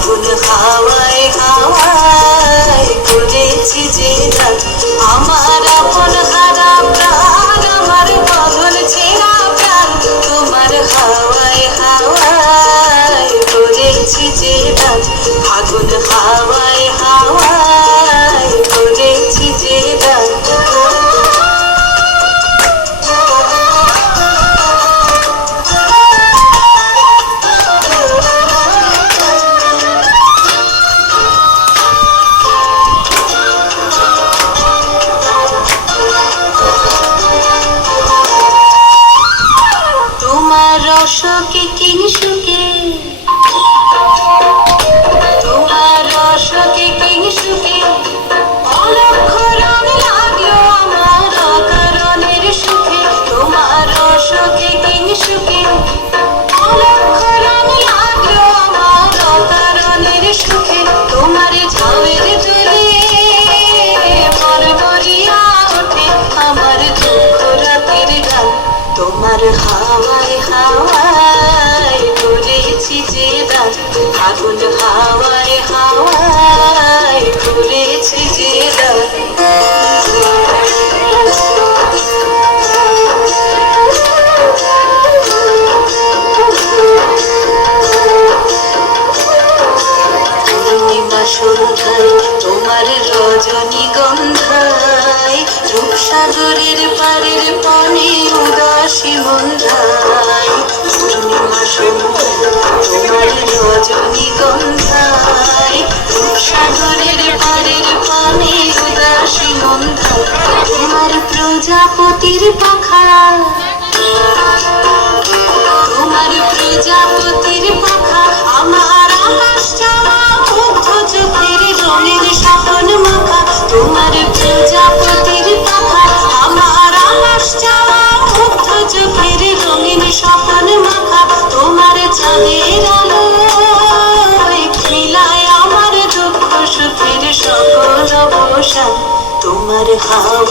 ফাগুন হাওয়ায় হাওয়ায় করেছি যে গান আমার আপন হারা প্রাণ আমার বদল ছেঁড়া প্রাণ তোমার হাওয়ায় হাওয়ায় করেছি যে গান ফাগুন হাওয়ায় হাওয়ায় করেছি যে গান রসকে কিংসুকে তোমার রসকে কিংসুকে অলক্ষ রং লাগলো আমার অকারণের সুখে তোমার রসকে কিংসুকে অলক্ষ রং লাগলো আমার অকারণের সুখে তোমার ঝাউয়ের জলে বরবরিয়া ওঠে আমার দুঃখ রাতের গান তোমার হাওয়ায় হাওয়ায় করেছি যে গান ফাগুন হাওয়ায় হাওয়ায় করেছি যে গান পূর্ণিমা সন্ধ্যায় তোমার রজনীগন্ধায় রূপসাগরের পাড়ের পানে উদাসী মন্ধায় পূর্ণিমা সন্ধ্যায় তোমার রজনীগন্ধায় রূপসাগরের পাড়ের পানে উদাসী মন্ধায় তোমার প্রজাপতির পাখা তোমার প্রজাপতির পাখা আমার আকাশ চাওয়া মুগ্ধ চোখের রঙের স্বপ্ন মাখা তোমার প্রজাপতির পাখা আমার আকাশ চাওয়া মুগ্ধ চোখের রঙিন স্বপ্ন মাখা তোমার চাঁদের আলো মিলায় আমার দুঃখ সুখের সকল অবসান তোমার হাওয়া